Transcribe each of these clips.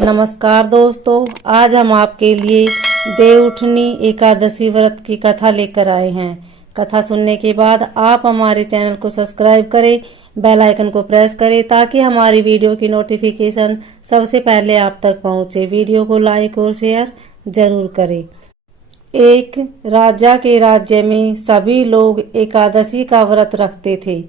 नमस्कार दोस्तों, आज हम आपके लिए देवउठनी एकादशी व्रत की कथा लेकर आए हैं। कथा सुनने के बाद आप हमारे चैनल को सब्सक्राइब करें, बेल आइकन को प्रेस करें ताकि हमारी वीडियो की नोटिफिकेशन सबसे पहले आप तक पहुंचे। वीडियो को लाइक और शेयर जरूर करें। एक राजा के राज्य में सभी लोग एकादशी का व्रत रखते थे।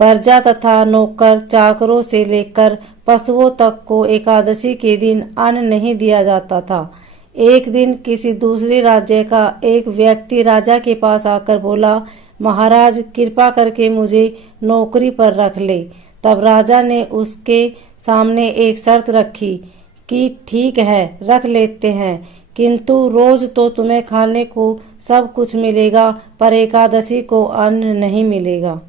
प्रजा तथा नौकर चाकरों से लेकर पशुओं तक को एकादशी के दिन अन्न नहीं दिया जाता था। एक दिन किसी दूसरे राज्य का एक व्यक्ति राजा के पास आकर बोला, महाराज कृपा करके मुझे नौकरी पर रख ले। तब राजा ने उसके सामने एक शर्त रखी कि ठीक है, रख लेते हैं, किंतु रोज तो तुम्हें खाने को सब कुछ मिलेगा, पर एकादशी को अन्न नहीं मिलेगा।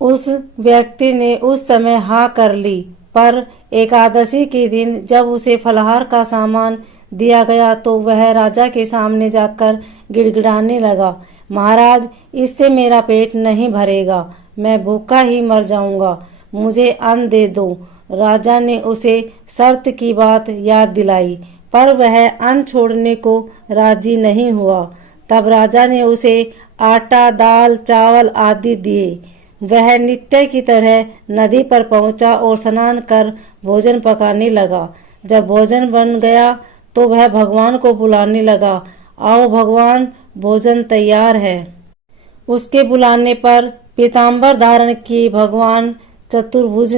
उस व्यक्ति ने उस समय हाँ कर ली, पर एकादशी के दिन जब उसे फलाहार का सामान दिया गया तो वह राजा के सामने जाकर गिड़गिड़ाने लगा, महाराज इससे मेरा पेट नहीं भरेगा, मैं भूखा ही मर जाऊंगा, मुझे अन्न दे दो। राजा ने उसे शर्त की बात याद दिलाई, पर वह अन्न छोड़ने को राजी नहीं हुआ। तब राजा ने उसे आटा, दाल, चावल आदि दिए। वह नित्य की तरह नदी पर पहुंचा और स्नान कर भोजन पकाने लगा। जब भोजन बन गया तो वह भगवान को बुलाने लगा, आओ भगवान, भोजन तैयार है। उसके बुलाने पर पीताम्बर धारण किए भगवान चतुर्भुज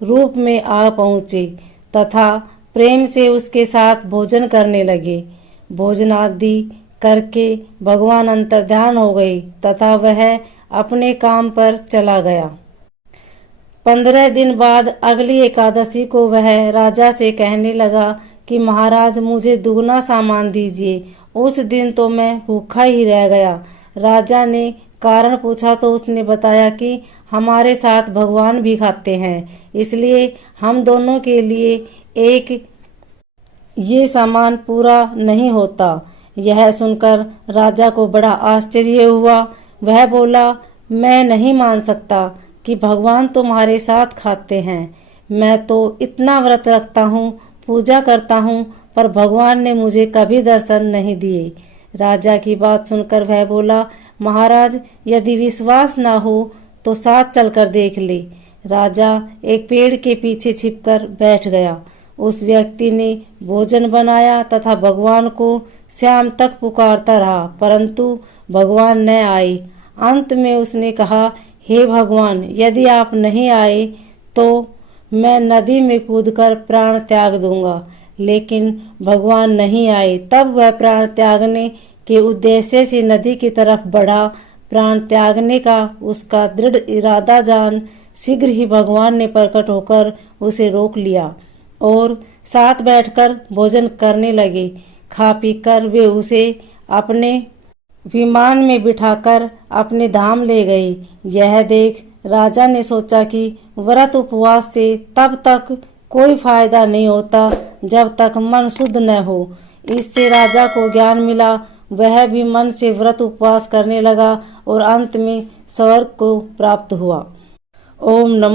रूप में आ पहुँचे तथा प्रेम से उसके साथ भोजन करने लगे। भोजन आदि करके भगवान अंतर्ध्यान हो गए तथा वह अपने काम पर चला गया। 15 दिन बाद अगली एकादशी को वह राजा से कहने लगा कि महाराज मुझे दुगना सामान दीजिए। उस दिन तो मैं भूखा ही रह गया। राजा ने कारण पूछा तो उसने बताया कि हमारे साथ भगवान भी खाते हैं, इसलिए हम दोनों के लिए एक ये सामान पूरा नहीं होता। यह सुनकर राजा को बड़ा आश्चर्य हुआ। वह बोला, मैं नहीं मान सकता कि भगवान तुम्हारे साथ खाते हैं। मैं तो इतना व्रत रखता हूँ, पूजा करता हूँ, पर भगवान ने मुझे कभी दर्शन नहीं दिए। राजा की बात सुनकर वह बोला, महाराज यदि विश्वास ना हो तो साथ चलकर देख ले। राजा एक पेड़ के पीछे छिपकर बैठ गया। उस व्यक्ति ने भोजन बनाया तथा भगवान को शाम तक पुकारता रहा, परंतु भगवान न आए। अंत में उसने कहा, हे भगवान, यदि आप नहीं आए तो मैं नदी में कूदकर प्राण त्याग दूंगा। लेकिन भगवान नहीं आए। तब वह प्राण त्यागने के उद्देश्य से नदी की तरफ बढ़ा। प्राण त्यागने का उसका दृढ़ इरादा जान शीघ्र ही भगवान ने प्रकट होकर उसे रोक लिया और साथ बैठकर भोजन करने लगे। खा पीकर वे उसे अपने विमान में बिठाकर अपने धाम ले गए। यह देख राजा ने सोचा कि व्रत उपवास से तब तक कोई फायदा नहीं होता जब तक मन शुद्ध न हो। इससे राजा को ज्ञान मिला। वह भी मन से व्रत उपवास करने लगा और अंत में स्वर्ग को प्राप्त हुआ। ओम नमो